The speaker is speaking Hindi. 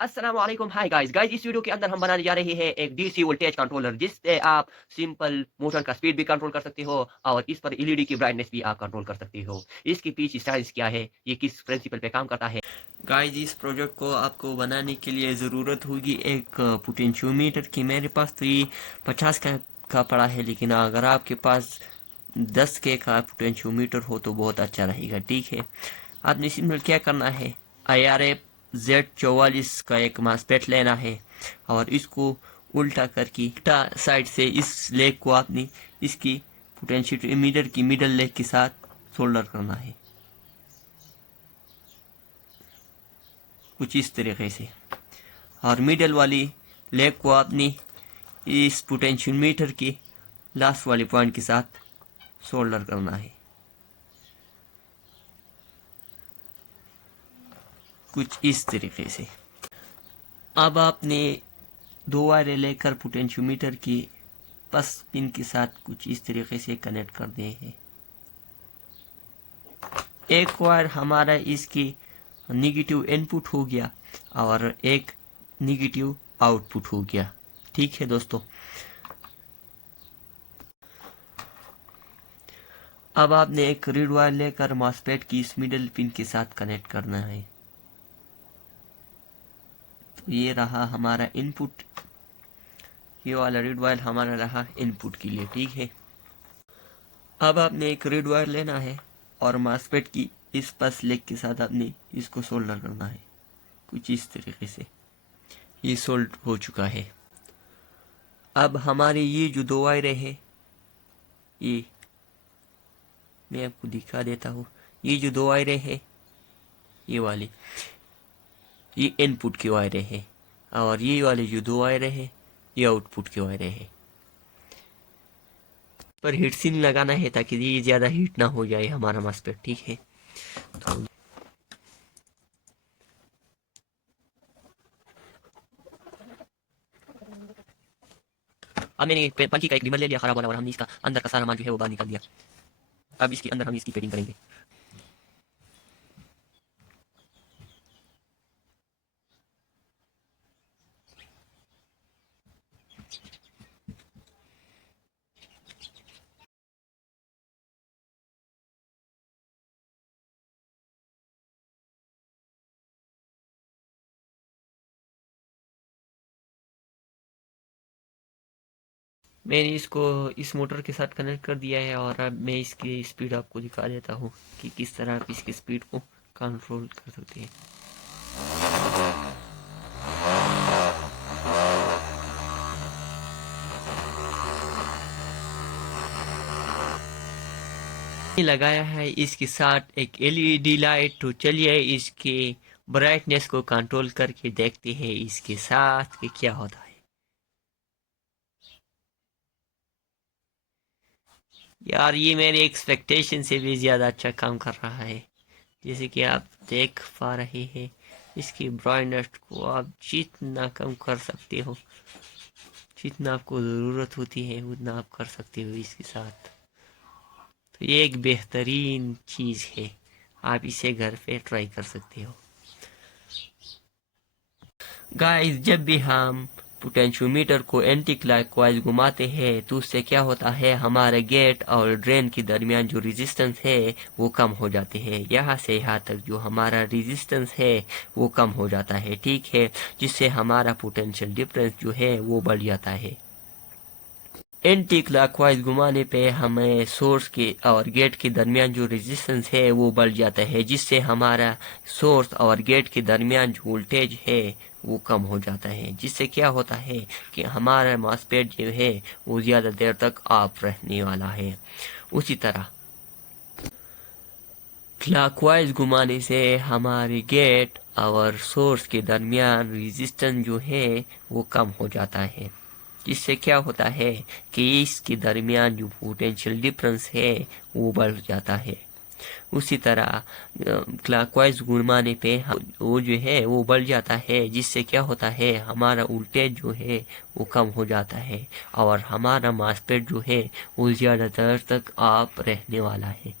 अस्सलाम वालेकुम। हाय गाइस गाइस इस वीडियो के अंदर हम बनाने जा रहे हैं एक डीसी वोल्टेज कंट्रोलर जिससे आप सिंपल मोटर का स्पीड भी कंट्रोल कर सकते हो और इस पर एलईडी की ब्राइटनेस भी आप कंट्रोल कर सकते हो। इसके पीछे साइंस क्या है, ये किस प्रिंसिपल पे काम करता है। गाइस इस प्रोजेक्ट को आपको बनाने के लिए ज़रूरत होगी एक पोटेंशियोमीटर की। मेरे पास तो ये 50 का पड़ा है, लेकिन अगर आपके पास 10 के का पोटेंशियोमीटर हो तो बहुत अच्छा रहेगा। ठीक है, आपने सिंपल क्या करना है, IRF Z44 का एक मास्पेट लेना है और इसको उल्टा करके उल्टा साइड से इस लेग को आपने इसकी पोटेंशियोमीटर की मिडल लेग के साथ सोल्डर करना है, कुछ इस तरीके से। और मिडल वाली लेग को आपने इस पोटेंशियोमीटर के लास्ट वाले पॉइंट के साथ सोल्डर करना है, कुछ इस तरीके से। अब आपने दो वायरें लेकर पोटेंशियोमीटर की प्लस पिन के साथ कुछ इस तरीके से कनेक्ट कर दिए हैं। एक वायर हमारा इसकी निगेटिव इनपुट हो गया और एक निगेटिव आउटपुट हो गया। ठीक है दोस्तों, अब आपने एक रीड वायर लेकर मॉसफेट की इस मिडिल पिन के साथ कनेक्ट करना है। तो ये रहा हमारा इनपुट, ये वाला रीड वायर हमारा रहा इनपुट के लिए। ठीक है, अब आपने एक रीड वायर लेना है और मॉसफेट की इस पस लेग के साथ आपने इसको सोल्डर करना है, कुछ इस तरीके से। ये सोल्ड हो चुका है। अब हमारे ये जो दो वायरें हैं, ये मैं आपको दिखा देता हूँ। ये जो दो वायरें हैं, ये वाली, ये इनपुट की वायरें हैं और ये वाले जो दो वायरें हैं, ये आउटपुट की वायरें हैं। पर हीट सिंक लगाना है ताकि ये ज़्यादा हीट ना हो जाए हमारा मॉसफेट। ठीक है, तो अब मैंने पंखी का एक रिमर ले लिया खराब वाला और हमने इसका अंदर का सारा माल जो है वो बाहर निकाल दिया। अब इसके अंदर हम इसकी फिटिंग करेंगे। मैंने इसको इस मोटर के साथ कनेक्ट कर दिया है और अब मैं इसकी स्पीड आपको दिखा देता हूँ कि किस तरह आप इसकी स्पीड को कंट्रोल कर सकते हैं। लगाया है इसके साथ एक LED लाइट। तो चलिए इसके ब्राइटनेस को कंट्रोल करके देखते हैं इसके साथ कि क्या होता है। यार ये मेरे एक्सपेक्टेशन से भी ज़्यादा अच्छा काम कर रहा है। जैसे कि आप देख पा रहे हैं, इसकी ब्राइटनेस को आप जितना कम कर सकते हो, जितना आपको ज़रूरत होती है उतना आप कर सकते हो इसके साथ। तो ये एक बेहतरीन चीज़ है, आप इसे घर पे ट्राई कर सकते हो। गाइस जब भी हम पोटेंशियोमीटर को एंटी क्लॉकवाइज घुमाते हैं तो उससे क्या होता है, हमारे गेट और ड्रेन के दरमियान जो रेजिस्टेंस है वो कम हो जाते हैं। यहाँ से यहाँ तक जो हमारा रेजिस्टेंस है वो कम हो जाता है। ठीक है, जिससे हमारा पोटेंशियल डिफरेंस जो है वो बढ़ जाता है। एंटी क्लॉकवाइज घुमाने पे हमें सोर्स के और गेट के दरमियान जो रेजिस्टेंस है वो बढ़ जाता है, जिससे हमारा सोर्स और गेट के दरमियान जो वोल्टेज है वो कम हो जाता है। जिससे क्या होता है कि हमारा मॉसफेट जो है वो ज़्यादा देर तक ऑफ रहने वाला है। उसी तरह क्लॉकवाइज घुमाने से हमारे गेट और सोर्स के दरमियान रेजिस्टेंस जो है वो कम हो जाता है। जिससे क्या होता है कि इसके दरमियान जो पोटेंशियल डिफरेंस है वो बढ़ जाता है। उसी तरह क्लॉकवाइज घुमाने पे वो जो है वो बढ़ जाता है, जिससे क्या होता है हमारा वोल्टेज जो है वो कम हो जाता है और हमारा मॉसफेट जो है वो ज़्यादा देर तक ऑफ रहने वाला है।